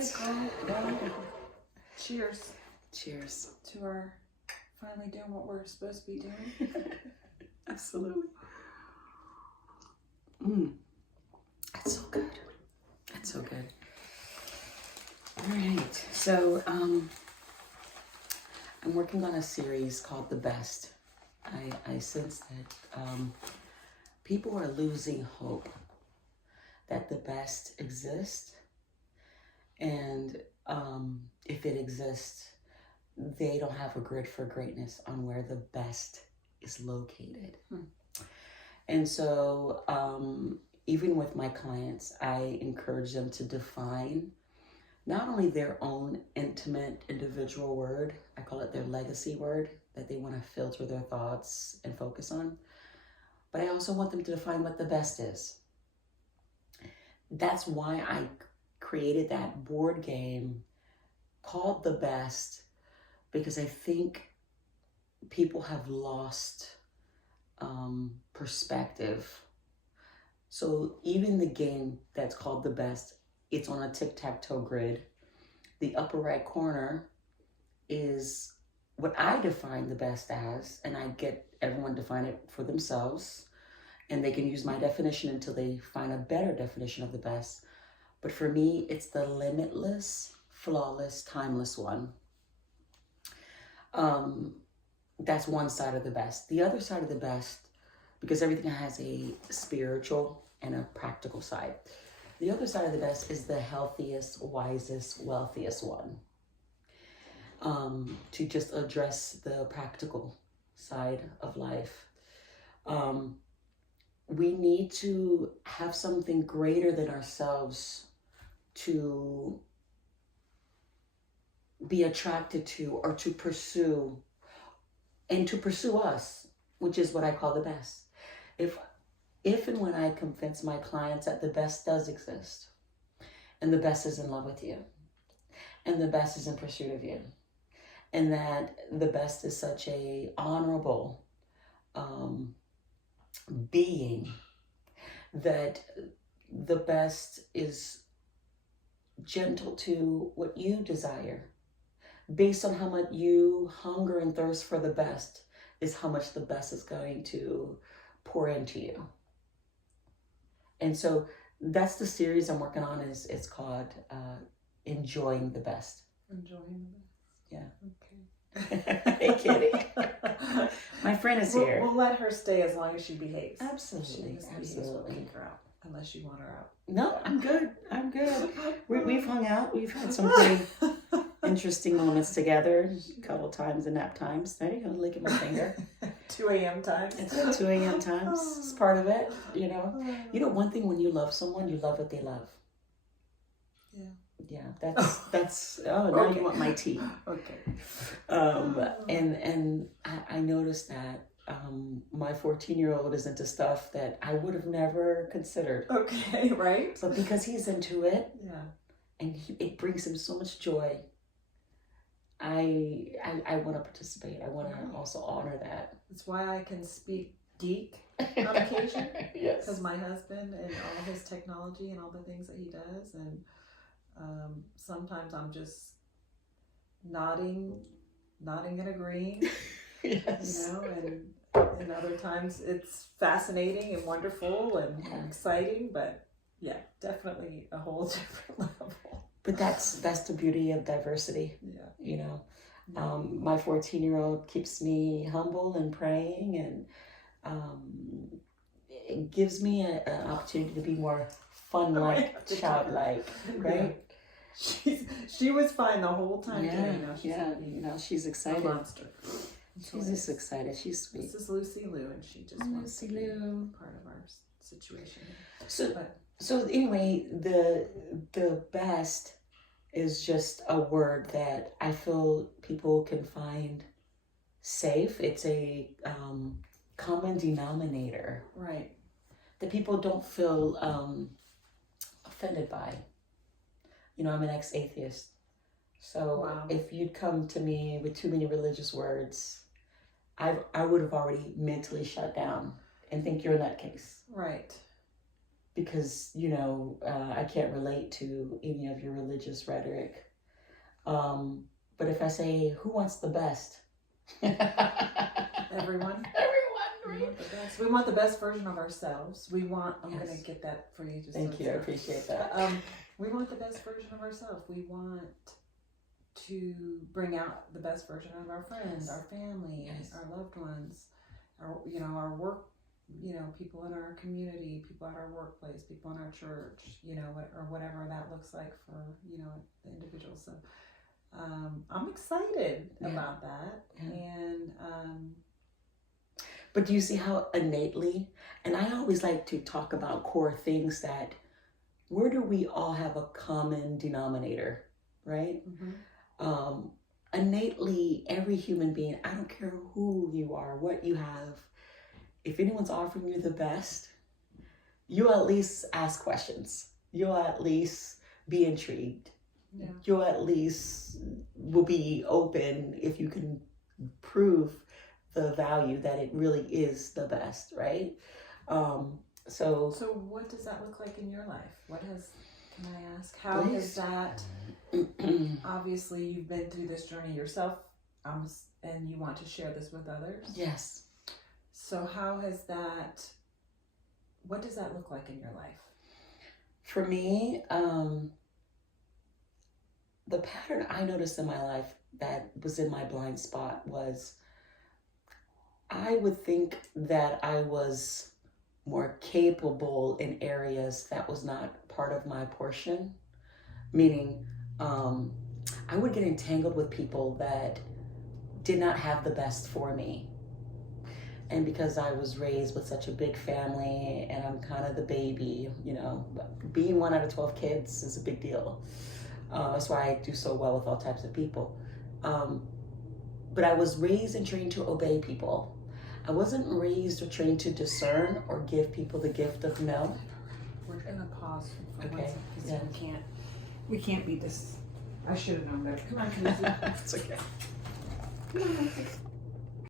right, girl. Well, cheers. Cheers. To our finally doing what we're supposed to be doing. Absolutely. That's so good. That's so good. All right. So, I'm working on a series called The Best. I sense that people are losing hope that the best exists. And if it exists, they don't have a grid for greatness on where the best is located. And so even with my clients, I encourage them to define not only their own intimate individual word, I call it their legacy word, that they want to filter their thoughts and focus on, but I also want them to define what the best is. That's why I created that board game called The Best, because I think people have lost perspective. So even the game that's called The Best, it's on a tic-tac-toe grid. The upper right corner is what I define the best as, and I get everyone to define it for themselves, and they can use my definition until they find a better definition of the best. But for me, it's the limitless, flawless, timeless one. That's one side of the best. The other side of the best, because everything has a spiritual and a practical side. The other side of the best is the healthiest, wisest, wealthiest one. To just address the practical side of life. We need to have something greater than ourselves to be attracted to or to pursue, and to pursue us, which is what I call the best. If and when I convince my clients that the best does exist, and the best is in love with you, and the best is in pursuit of you, and that the best is such a honorable being, that the best is gentle to what you desire, based on how much you hunger and thirst for the best, is how much the best is going to pour into you. And so that's the series I'm working on. It's called Enjoying the Best. Enjoying the best. Yeah. Okay. Hey, Kitty. My friend is here. We'll let her stay as long as she behaves. Absolutely. We'll kick her out, unless you want her out. No, I'm good. We've hung out. We've had some pretty interesting moments together. A couple times in nap times. There you go. Look at my finger. 2 a.m. times. It's at 2 a.m. times. It's part of it, you know. You know, one thing, when you love someone, you love what they love. Yeah. Yeah, that's oh, now you want my tea. Okay. And I noticed that my 14-year-old is into stuff that I would have never considered. Okay, right? But because he's into it, yeah, and it brings him so much joy, I want to participate. I want to also honor that. That's why I can speak geek on occasion. Yes. Because my husband and all his technology and all the things that he does, and sometimes I'm just nodding and agreeing. Yes. You know, and other times it's fascinating and wonderful and exciting, but yeah, definitely a whole different level. But that's the beauty of diversity. Yeah. You know, my 14-year-old keeps me humble and praying, and it gives me an opportunity to be more fun-like, childlike, right? She was fine the whole time. Yeah, you know, she's excited. A monster. She's just excited. She's sweet. This is Lucy Lou, and she just wants to be part of our situation. So anyway, the best is just a word that I feel people can find safe. It's a common denominator, right? That people don't feel offended by. You know, I'm an ex-atheist. So if you'd come to me with too many religious words, I would have already mentally shut down and think you're a nutcase. Right. because, I can't relate to any of your religious rhetoric. But if I say, who wants the best? Everyone. We Right? want the best. We want the best version of ourselves. I'm Yes. gonna get that for you. Just Thank so you. I it's- appreciate that. We want the best version of ourselves. We want to bring out the best version of our friends, Yes. our family, Yes. our loved ones, our work, people in our community, people at our workplace, people in our church, or whatever that looks like for, the individual. So, I'm excited Yeah. about that. Yeah. And, But do you see how innately, and I always like to talk about core things that, where do we all have a common denominator, right? Innately, every human being, I don't care who you are, what you have, if anyone's offering you the best, you'll at least ask questions. You'll at least be intrigued. yeah. You'll at least will be open if you can prove the value that it really is the best, right? So So what does that look like in your life? Can I ask, how Please. has that, obviously you've been through this journey yourself, and you want to share this with others. yes, So what does that look like in your life? for me, the pattern I noticed in my life that was in my blind spot was, I would think that I was more capable in areas that was not part of my portion. Meaning, I would get entangled with people that did not have the best for me. And because I was raised with such a big family and I'm kind of the baby, being 1 out of 12 kids is a big deal. That's why I do so well with all types of people. But I was raised and trained to obey people. I wasn't raised or trained to discern or give people the gift of no. We're gonna pause for Okay, 1 second, because yeah. we can't beat this. I should have known better. Come on, Casey. It's okay. Come on, Casey.